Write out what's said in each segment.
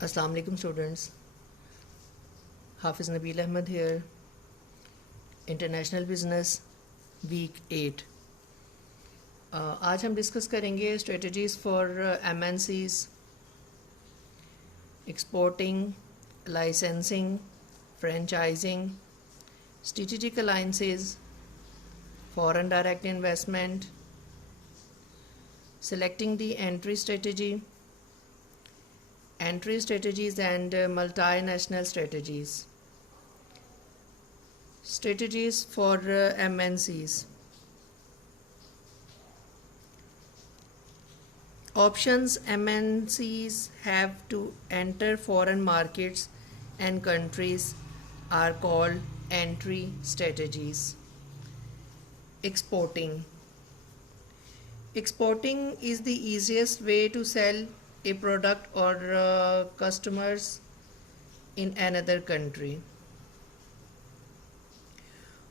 Assalamu alaikum students. Hafiz Nabil Ahmed here. International business week 8। आज हम discuss करेंगे strategies for MNCs, exporting, licensing, franchising, strategic alliances, foreign direct investment, selecting the entry strategies and multinational strategies. Strategies for MNCs. Options MNCs have to enter foreign markets and countries are called entry strategies. Exporting is the easiest way to sell a product or customers in another country.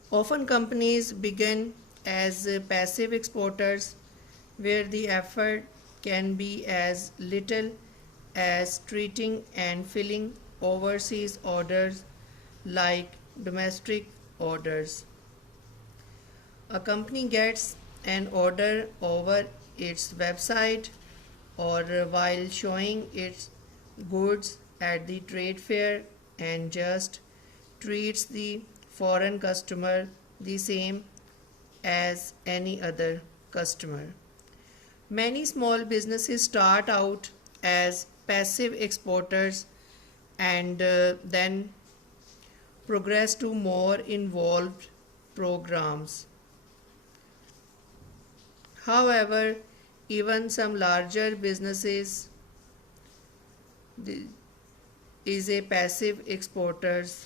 Often companies begin as passive exporters where the effort can be as little as treating and filling overseas orders like domestic orders. A company gets an order over its website or while showing its goods at the trade fair and just treats the foreign customer the same as any other customer. Many small businesses start out as passive exporters and then progress to more involved programs. However, even some larger businesses is a passive exporters.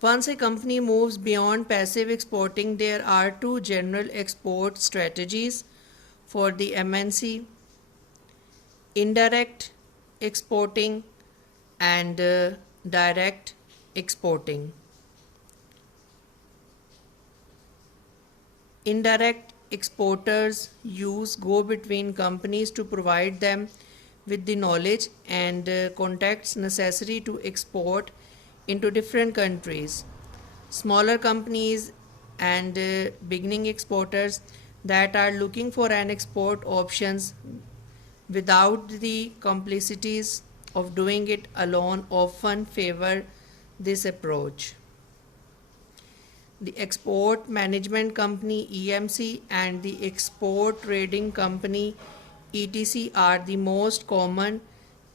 Once a company moves beyond passive exporting, there are two general export strategies for the MNC: indirect exporting and direct exporting. Indirect exporters use go-between companies to provide them with the knowledge and contacts necessary to export into different countries. Smaller companies and beginning exporters that are looking for an export options without the complexities of doing it alone often favor this approach. The Export Management Company EMC and the Export Trading Company ETC are the most common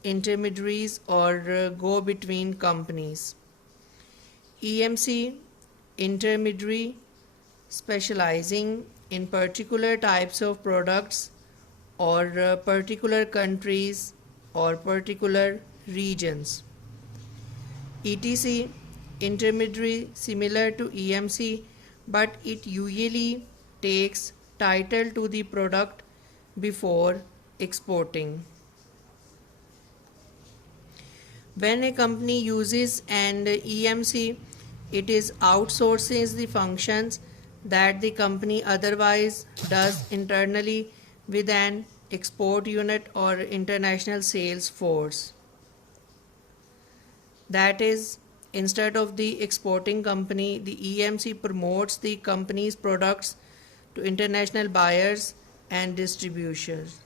intermediaries or go-between companies. EMC intermediary specializing in particular types of products or particular countries or particular regions. ETC intermediary similar to EMC, but it usually takes title to the product before exporting. When a company uses an EMC, it is outsources the functions that the company otherwise does internally with an export unit or international sales force. That is, instead of the exporting company, the EMC promotes the company's products to international buyers and distributors.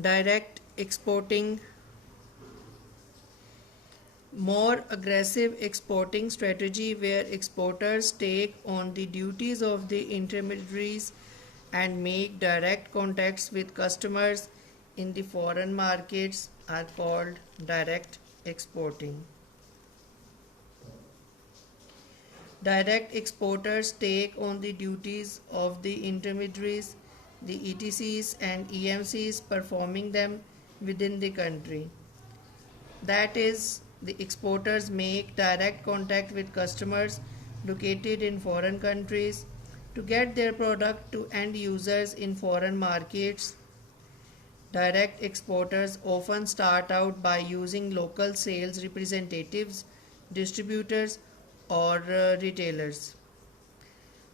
Direct exporting. More aggressive exporting strategy where exporters take on the duties of the intermediaries and make direct contacts with customers in the foreign markets are called direct exporting. Direct exporters take on the duties of the intermediaries, the ETCs and EMCs performing them within the country. That is, the exporters make direct contact with customers located in foreign countries to get their product to end users in foreign markets. Direct exporters often start out by using local sales representatives, distributors, or retailers.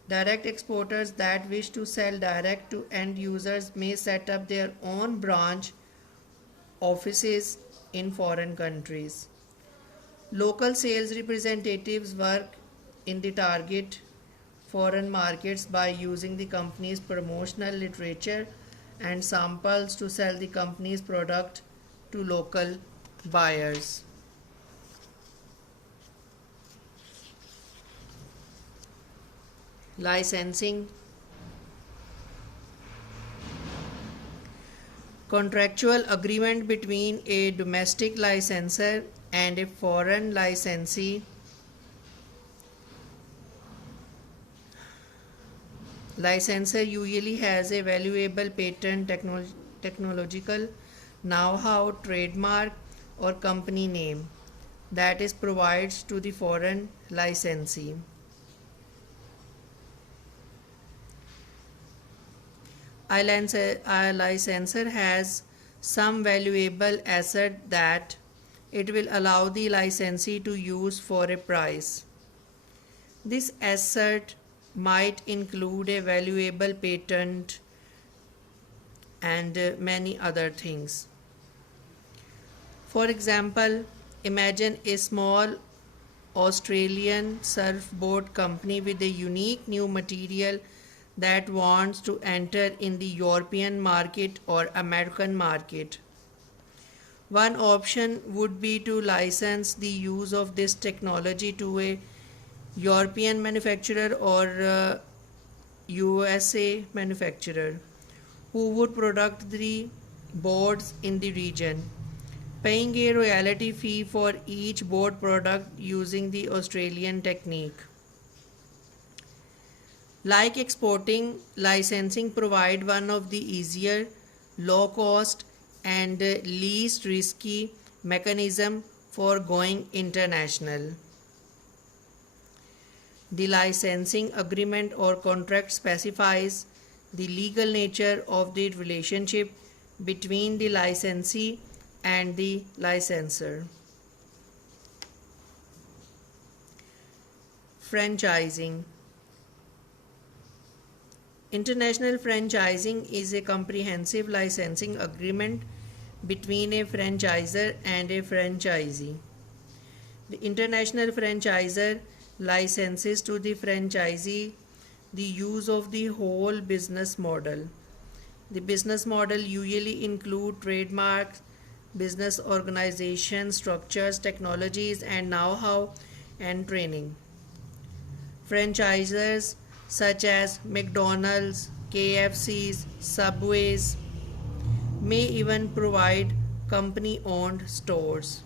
Direct exporters that wish to sell direct to end users may set up their own branch offices in foreign countries. Local sales representatives work in the target foreign markets by using the company's promotional literature and samples to sell the company's product to local buyers. Licensing. Contractual agreement between a domestic licensor and a foreign licensee. Licensor usually has a valuable patent, technological know-how, trademark, or company name that is provides to the foreign licensee. A licensor has some valuable asset that it will allow the licensee to use for a price. This asset might include a valuable patent and many other things. For example, imagine a small Australian surfboard company with a unique new material that wants to enter in the European market or American market. One option would be to license the use of this technology to a European manufacturer or USA manufacturer who would produce the boards in the region, paying a royalty fee for each board product using the Australian technique. Like exporting, licensing provide one of the easier, low cost and least risky mechanism for going international. The licensing agreement or contract specifies the legal nature of the relationship between the licensee and the licensor. Franchising. International franchising is a comprehensive licensing agreement between a franchisor and a franchisee. The international franchisor licenses to the franchisee the use of the whole business model. The business model usually include trademarks, business organization structures, technologies, and know-how and training. Franchisors such as McDonald's, KFC's, Subways may even provide company-owned stores.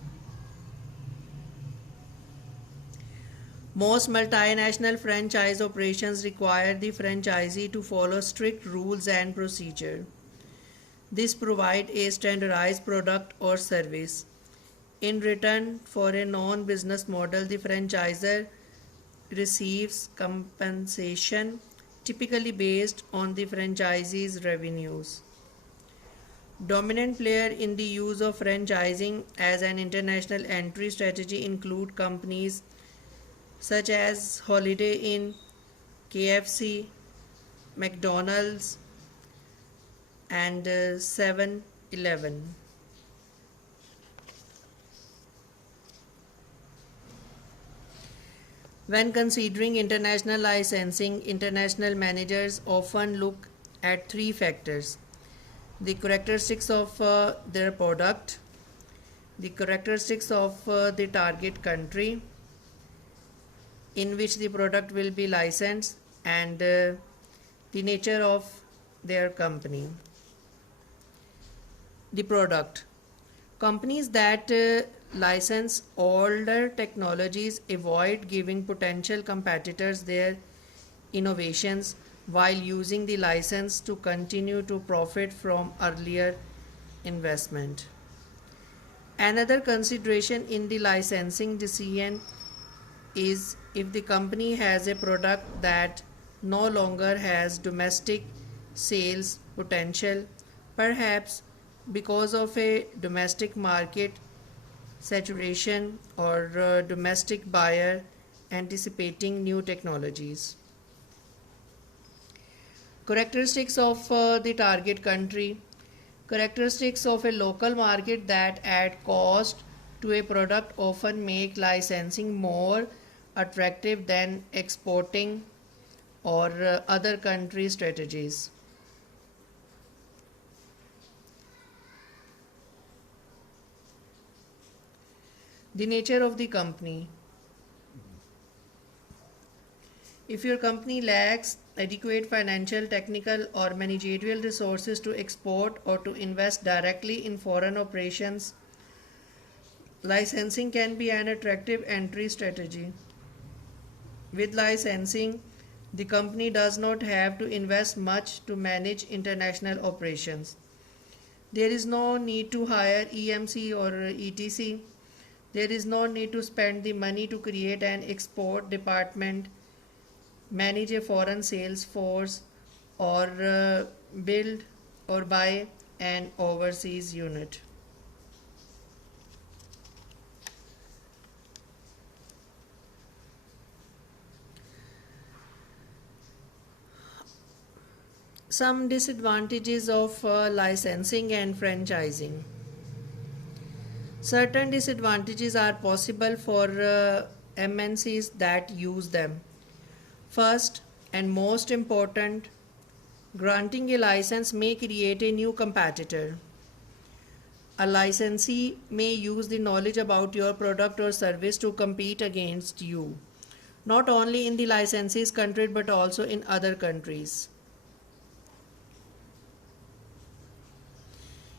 Most multinational franchise operations require the franchisee to follow strict rules and procedure. This provides a standardized product or service. In return for a non-business model, the franchisor receives compensation typically based on the franchisee's revenues. Dominant player in the use of franchising as an international entry strategy include companies such as Holiday Inn, KFC, McDonald's, and 7-Eleven. When considering international licensing, international managers often look at three factors: the characteristics of their product, the characteristics of the target country in which the product will be licensed, and the nature of their company. The product. Companies that license older technologies avoid giving potential competitors their innovations while using the license to continue to profit from earlier investment. Another consideration in the licensing decision is if the company has a product that no longer has domestic sales potential, perhaps because of a domestic market saturation or domestic buyer anticipating new technologies. Characteristics of the target country. Characteristics of a local market that add cost to a product often make licensing more attractive than exporting or other country strategies. The nature of the company. If your company lacks adequate financial, technical, or managerial resources to export or to invest directly in foreign operations, licensing can be an attractive entry strategy. With licensing, the company does not have to invest much to manage international operations. There is no need to hire EMC or ETC. There is no need to spend the money to create an export department, manage a foreign sales force, or build or buy an overseas unit. Some disadvantages of licensing and franchising. Certain disadvantages are possible for MNCs that use them. First and most important, granting a license may create a new competitor. A licensee may use the knowledge about your product or service to compete against you, not only in the licensee's country but also in other countries.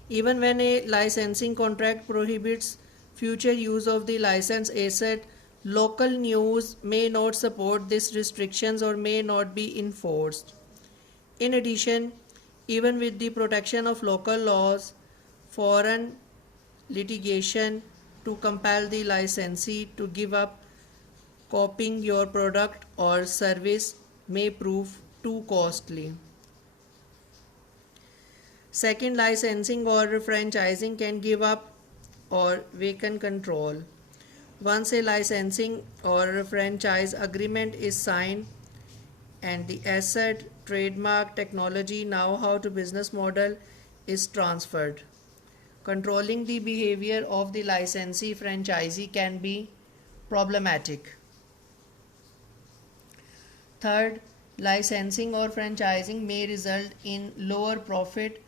Even when a licensing contract prohibits future use of the licensed asset, local news may not support these restrictions or may not be enforced. In addition, even with the protection of local laws, foreign litigation to compel the licensee to give up copying your product or service may prove too costly. Second, licensing or franchising can give up or weaken control. Once a licensing or franchise agreement is signed and the asset, trademark, technology, know-how to business model is transferred, controlling the behavior of the licensee franchisee can be problematic. Third, licensing or franchising may result in lower profit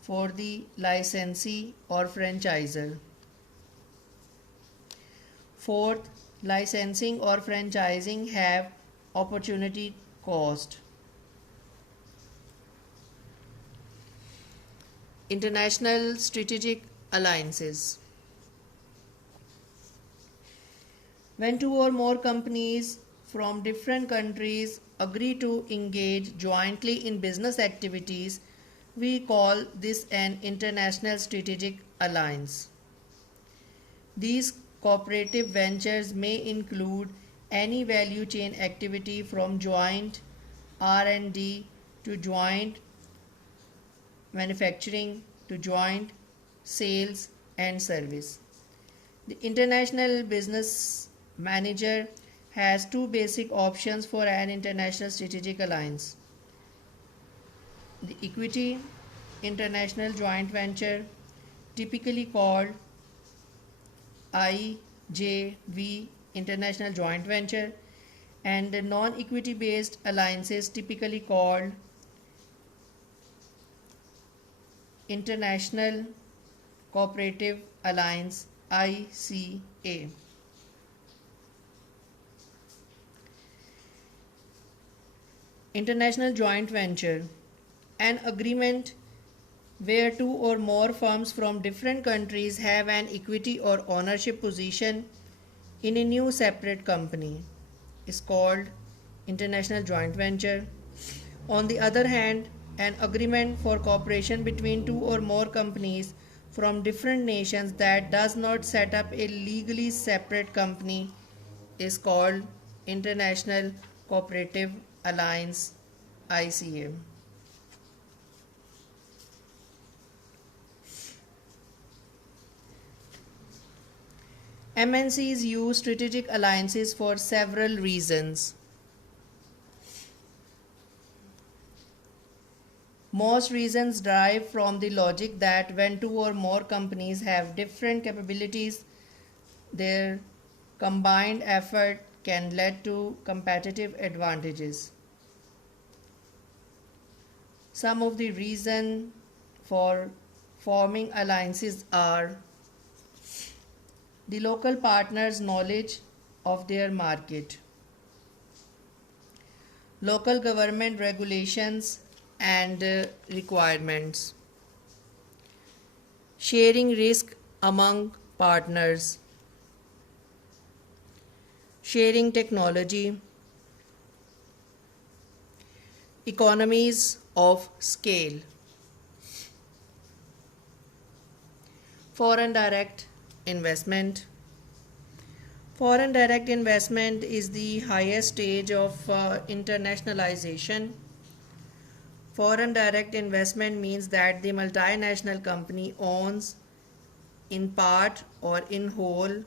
for the licensee or franchisor. Fourth, licensing or franchising have opportunity cost. International strategic alliances. When two or more companies from different countries agree to engage jointly in business activities, we call this an international strategic alliance. These cooperative ventures may include any value chain activity from joint R&D to joint manufacturing to joint sales and service. The international business manager has two basic options for an international strategic alliance: the equity international joint venture, typically called IJV international joint venture, and the non-equity based alliances, typically called International Cooperative Alliance ICA. International joint venture, an agreement where two or more firms from different countries have an equity or ownership position in a new separate company, is called international joint venture. On the other hand, an agreement for cooperation between two or more companies from different nations that does not set up a legally separate company is called International Cooperative Alliance ICA. MNCs use strategic alliances for several reasons. Most reasons derive from the logic that when two or more companies have different capabilities, their combined effort can lead to competitive advantages. Some of the reasons for forming alliances are the local partners' knowledge of their market, local government regulations and requirements, sharing risk among partners, sharing technology, economies of scale. Foreign direct investment. Foreign direct investment is the highest stage of internationalization. Foreign direct investment means that the multinational company owns, in part or in whole,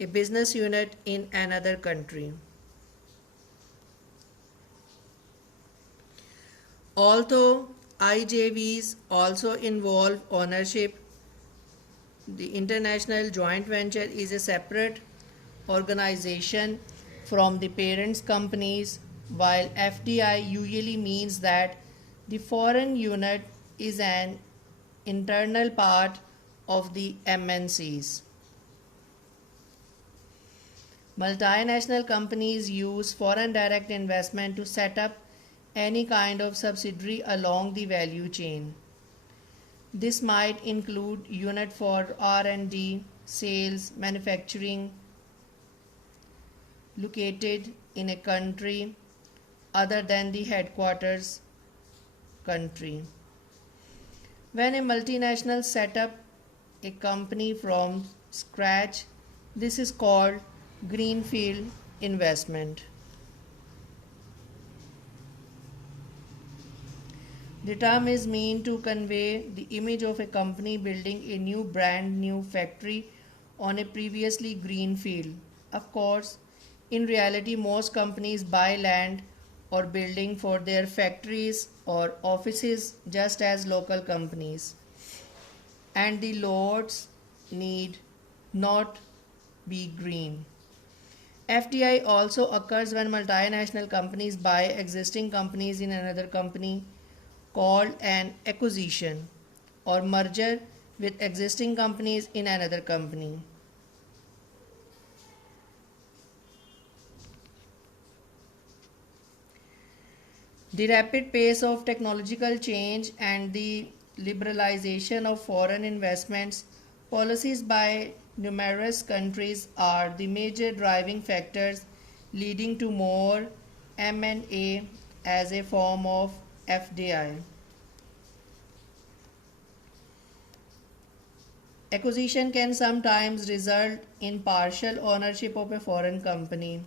a business unit in another country. Although IJVs also involve ownership, the international joint venture is a separate organization from the parent companies, while FDI usually means that the foreign unit is an internal part of the MNCs. Multinational companies use foreign direct investment to set up any kind of subsidiary along the value chain. This might include unit for R&D, sales, manufacturing located in a country other than the headquarters country. When a multinational set up a company from scratch, this is called greenfield investment. The term is meant to convey the image of a company building a new brand new factory on a previously green field. Of course, in reality, most companies buy land or building for their factories or offices just as local companies, and the lots need not be green. FDI also occurs when multinational companies buy existing companies in another company, called an acquisition, or merger with existing companies in another company. The rapid pace of technological change and the liberalization of foreign investments policies by numerous countries are the major driving factors leading to more M&A as a form of FDI. Acquisition can sometimes result in partial ownership of a foreign company.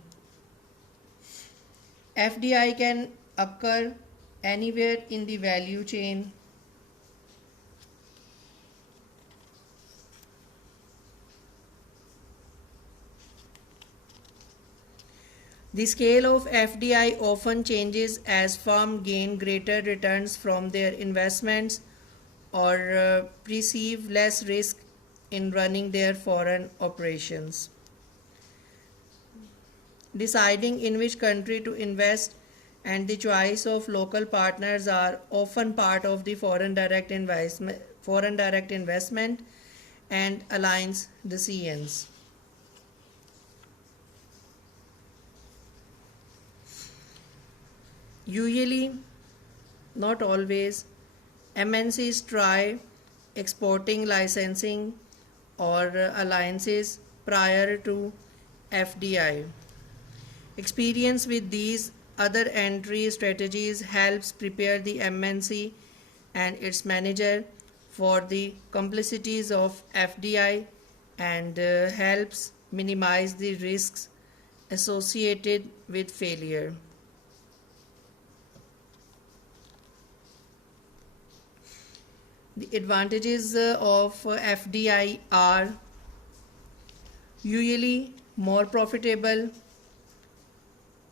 FDI can occur anywhere in the value chain. The scale of FDI often changes as firms gain greater returns from their investments or perceive less risk in running their foreign operations. Deciding in which country to invest and the choice of local partners are often part of the foreign direct investment and alliance decisions. Usually, not always, MNCs try exporting licensing or alliances prior to FDI. Experience with these other entry strategies helps prepare the MNC and its manager for the complexities of FDI and helps minimize the risks associated with failure. The advantages of FDI are usually more profitable,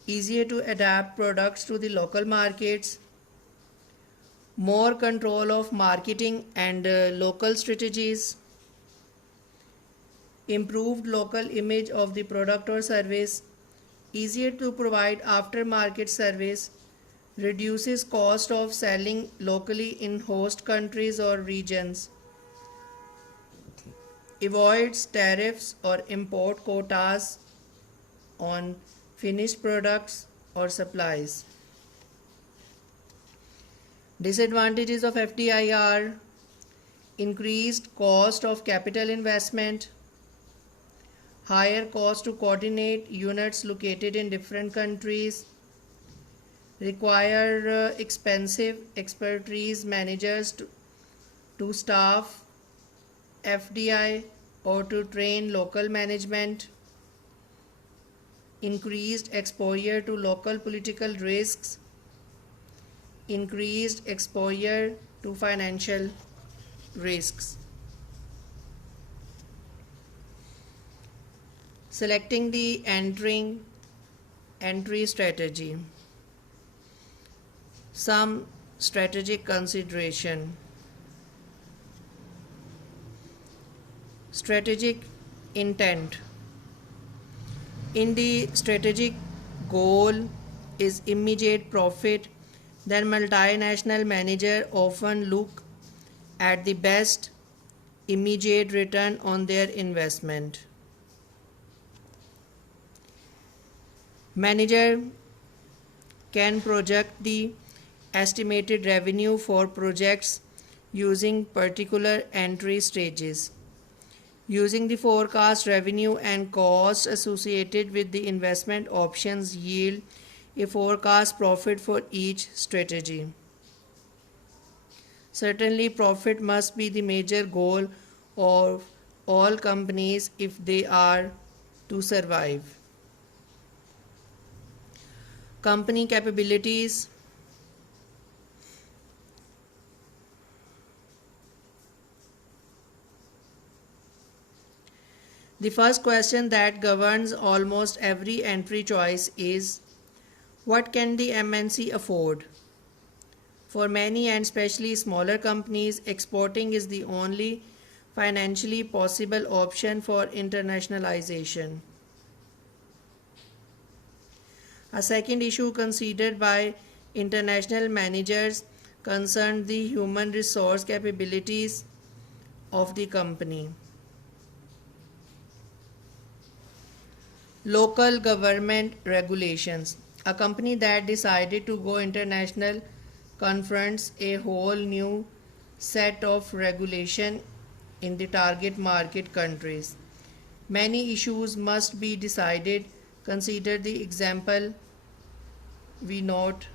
easier to adapt products to the local markets, more control of marketing and local strategies, improved local image of the product or service, easier to provide aftermarket service, reduces cost of selling locally in host countries or regions, avoids tariffs or import quotas on finished products or supplies. Disadvantages of FDI are increased cost of capital investment, higher cost to coordinate units located in different countries, require expensive expertise managers to staff FDI or to train local management, increased exposure to local political risks, increased exposure to financial risks. Selecting the entry strategy. Some strategic consideration. Strategic intent. In the strategic goal is immediate profit, then multinational manager often look at the best immediate return on their investment. Manager can project the estimated revenue for projects using particular entry stages. Using the forecast revenue and costs associated with the investment options yield a forecast profit for each strategy. Certainly, profit must be the major goal of all companies if they are to survive. Company capabilities. The first question that governs almost every entry choice is, what can the MNC afford? For many and especially smaller companies, exporting is the only financially possible option for internationalization. A second issue considered by international managers concerned the human resource capabilities of the company. Local government regulations. A company that decided to go international confronts a whole new set of regulation in the target market countries. Many issues must be decided. Consider the example we note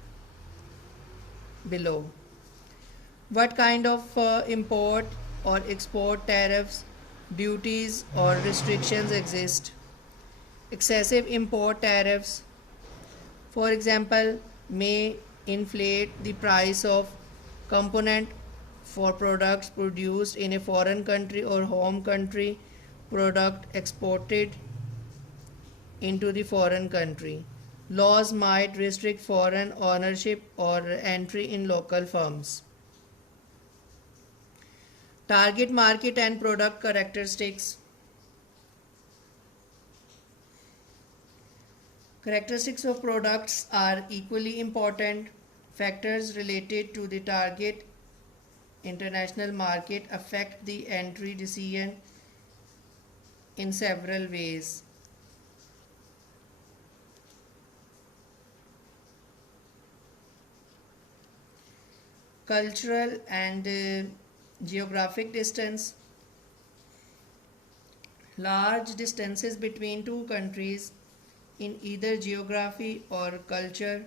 below. What kind of import or export tariffs, duties or restrictions exist? Excessive import tariffs, for example, may inflate the price of component for products produced in a foreign country or home country product exported into the foreign country. Laws might restrict foreign ownership or entry in local firms. Target market and product characteristics. Characteristics of products are equally important. Factors related to the target international market affect the entry decision in several ways. Cultural and geographic distance. Large distances between two countries in either geography or culture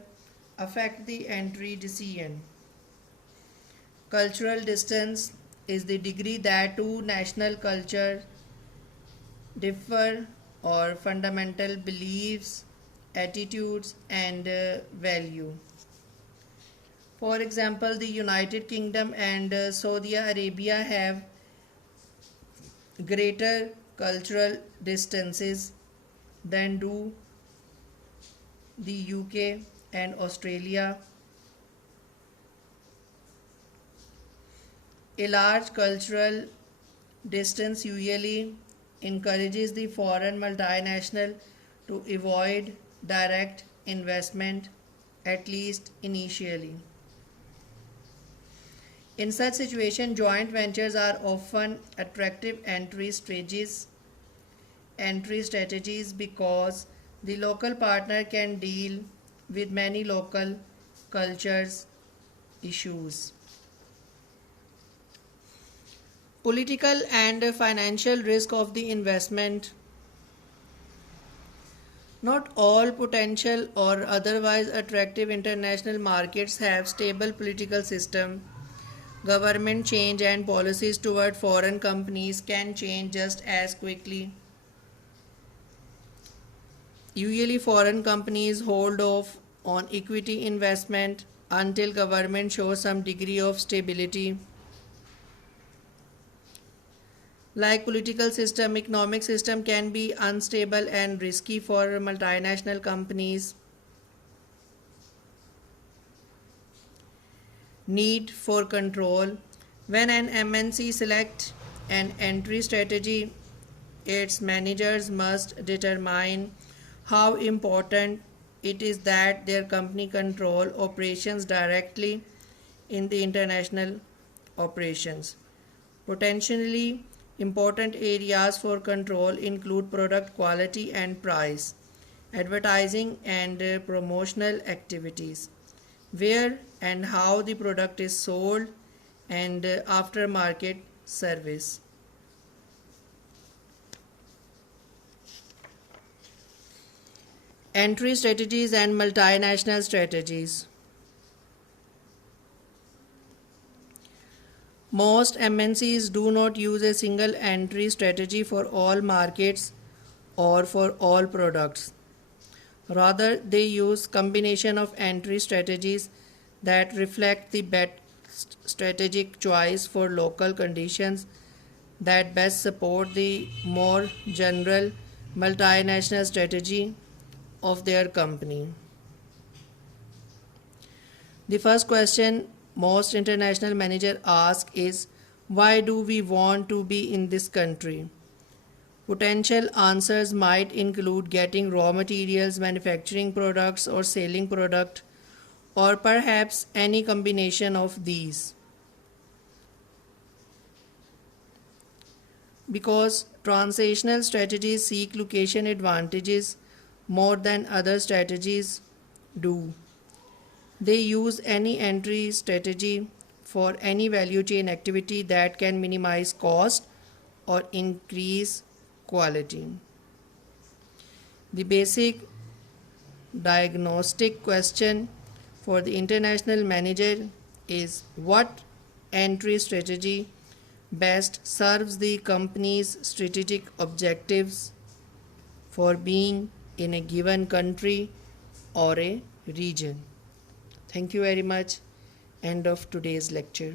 affect the entry decision. Cultural distance is the degree that two national cultures differ or fundamental beliefs, attitudes and value. For example, the United Kingdom and Saudi Arabia have greater cultural distances than do the UK and Australia. A large cultural distance usually encourages the foreign multinational to avoid direct investment, at least initially. In such situation, joint ventures are often attractive entry strategies because the local partner can deal with many local cultures issues. Political and financial risk of the investment. Not all potential or otherwise attractive international markets have stable political system. Government change and policies toward foreign companies can change just as quickly. Usually foreign companies hold off on equity investment until government shows some degree of stability. Like political system, economic system can be unstable and risky for multinational companies. Need for control. When an MNC select an entry strategy, its managers must determine how important it is that their company control operations directly in the international operations. Potentially important areas for control include product quality and price, advertising and promotional activities, where and how the product is sold, and aftermarket service. Entry strategies and multinational strategies. Most MNCs do not use a single entry strategy for all markets or for all products. Rather, they use combination of entry strategies that reflect the best strategic choice for local conditions that best support the more general multinational strategy of their company. The first question most international managers ask is, why do we want to be in this country? Potential answers might include getting raw materials, manufacturing products, or selling product, or perhaps any combination of these. Because transactional strategies seek location advantages more than other strategies do. They use any entry strategy for any value chain activity that can minimize cost or increase quality. The basic diagnostic question for the international manager is, what entry strategy best serves the company's strategic objectives for being in a given country or a region. Thank you very much. End of today's lecture.